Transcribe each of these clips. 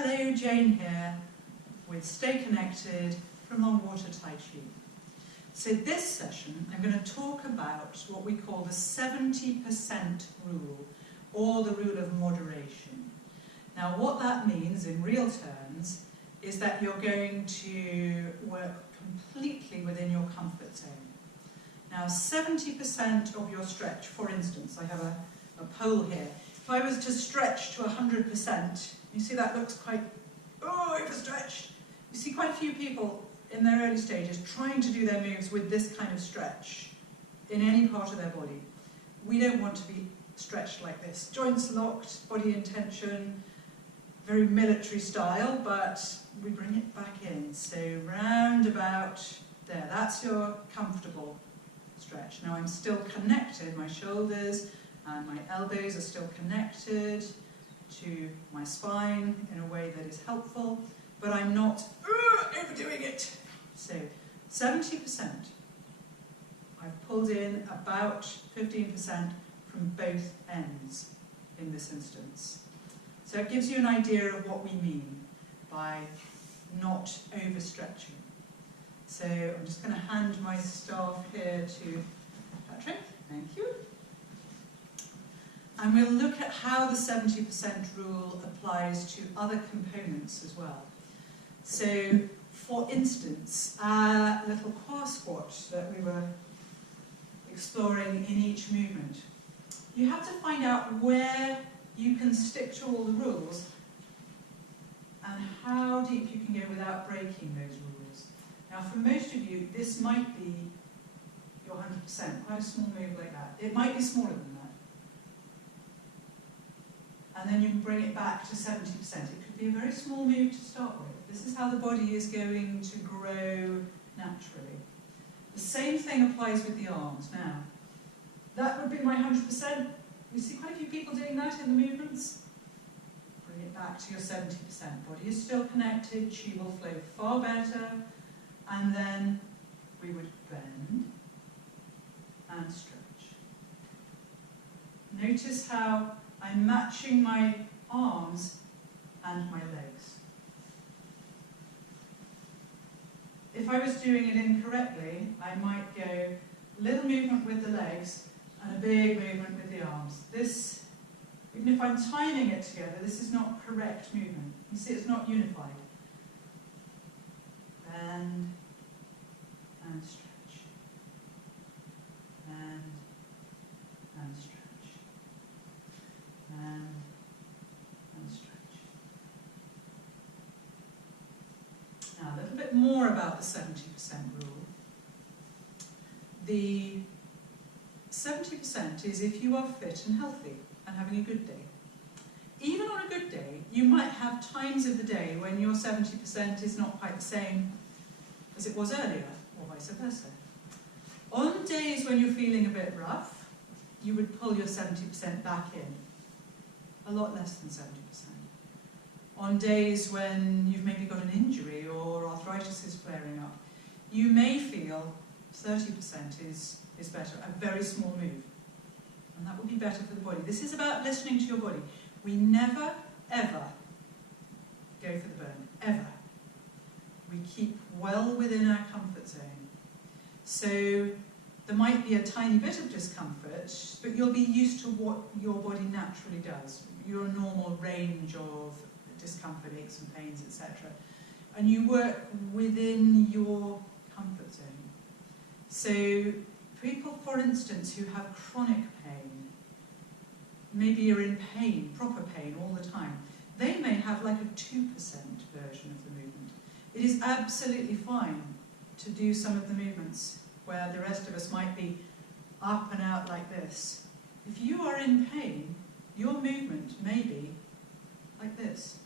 Hello, Jane here with Stay Connected from Longwater Tai Chi. So this session I'm going to talk about what we call the 70% rule, or the rule of moderation. Now what that means in real terms is that you're going to work completely within your comfort zone. Now 70% of your stretch, for instance, I have a pole here. If I was to stretch to 100%, you see that looks quite overstretched. You see quite a few people in their early stages trying to do their moves with this kind of stretch in any part of their body. We don't want to be stretched like this. Joints locked, body in tension, very military style, but we bring it back in. So round about there, that's your comfortable stretch. Now I'm still connected, my shoulders and my elbows are still connected to my spine in a way that is helpful, but I'm not overdoing it. So 70%. I've pulled in about 15% from both ends in this instance. So it gives you an idea of what we mean by not overstretching. So I'm just going to hand my staff here to Patrick. Thank you. And we'll look at how the 70% rule applies to other components as well. So, for instance, our little core squat that we were exploring in each movement, you have to find out where you can stick to all the rules and how deep you can go without breaking those rules. Now, for most of you, this might be your 100%, quite a small move like that. It might be smaller than that. And then you can bring it back to 70%. It could be a very small move to start with. This is how the body is going to grow naturally. The same thing applies with the arms. Now, that would be my 100%. You see quite a few people doing that in the movements. Bring it back to your 70%. Body is still connected, chi will flow far better. And then we would bend and stretch. Notice how I'm matching my arms and my legs. If I was doing it incorrectly, I might go a little movement with the legs and a big movement with the arms. This, even if I'm timing it together, this is not correct movement. You see, it's not unified. Bend and stretch. Bend and stretch. And stretch. Now, a little bit more about the 70% rule. The 70% is if you are fit and healthy and having a good day. Even on a good day, you might have times of the day when your 70% is not quite the same as it was earlier, or vice versa. On days when you're feeling a bit rough, you would pull your 70% back in. A lot less than 70%. On days when you've maybe got an injury or arthritis is flaring up, you may feel 30% is better, a very small move. And that would be better for the body. This is about listening to your body. We never, ever go for the burn, ever. We keep well within our comfort zone. So there might be a tiny bit of discomfort, but you'll be used to what your body naturally does, your normal range of discomfort, aches and pains, etc. And you work within your comfort zone. So people, for instance, who have chronic pain, maybe are in pain, proper pain all the time, they may have like a 2% version of the movement. It is absolutely fine to do some of the movements where the rest of us might be up and out like this. If you are in pain, your movement may be like this.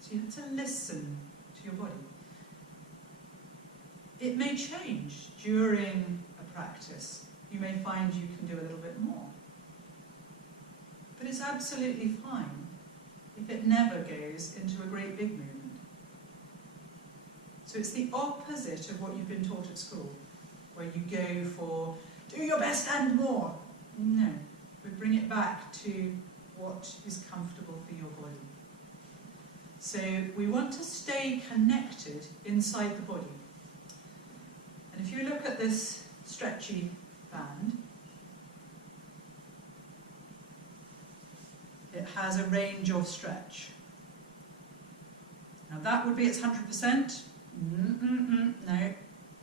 So you have to listen to your body. It may change during a practice. You may find you can do a little bit more. But it's absolutely fine if it never goes into a great big movement. So it's the opposite of what you've been taught at school, where you go for, do your best and more. No, we bring it back to what is comfortable for your body. So we want to stay connected inside the body. And if you look at this stretchy band, it has a range of stretch. Now that would be its 100%. No,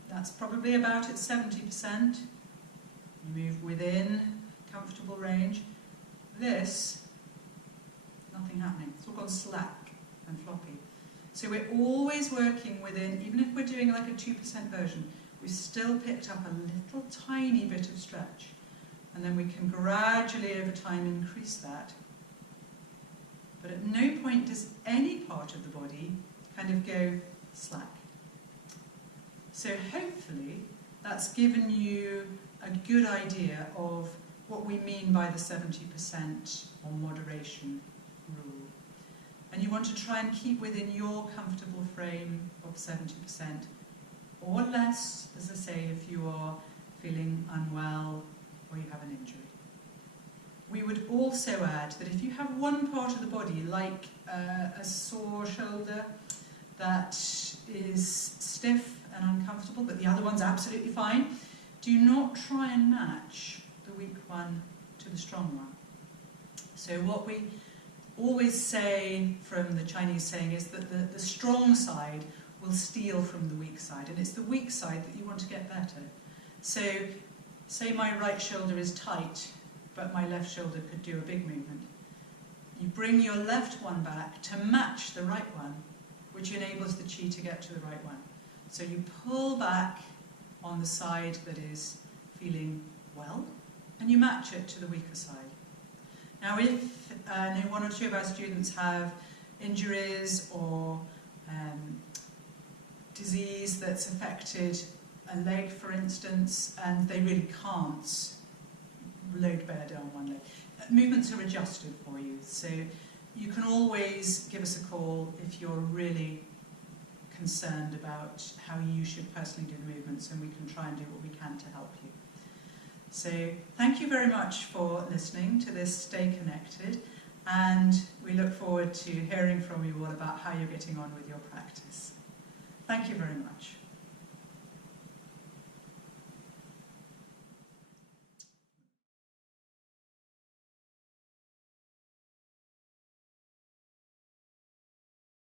that's probably about its 70%. You move within comfortable range. This, nothing happening. It's all gone slack and floppy. So we're always working within, even if we're doing like a 2% version, we've still picked up a little tiny bit of stretch. And then we can gradually over time increase that. But at no point does any part of the body kind of go slack. So hopefully that's given you a good idea of what we mean by the 70% or moderation rule. And you want to try and keep within your comfortable frame of 70% or less, as I say, if you are feeling unwell or you have an injury. We would also add that if you have one part of the body, like a sore shoulder that is stiff and uncomfortable, but the other one's absolutely fine, do not try and match the weak one to the strong one. So what we always say from the Chinese saying is that the strong side will steal from the weak side, and it's the weak side that you want to get better. So say my right shoulder is tight, but my left shoulder could do a big movement. You bring your left one back to match the right one, which enables the qi to get to the right one. So you pull back on the side that is feeling well, and you match it to the weaker side. Now if one or two of our students have injuries or disease that's affected a leg, for instance, and they really can't load bear down one leg, movements are adjusted for you. So you can always give us a call if you're really concerned about how you should personally do the movements, and we can try and do what we can to help you. So thank you very much for listening to this Stay Connected, and we look forward to hearing from you all about how you're getting on with your practice. Thank you very much.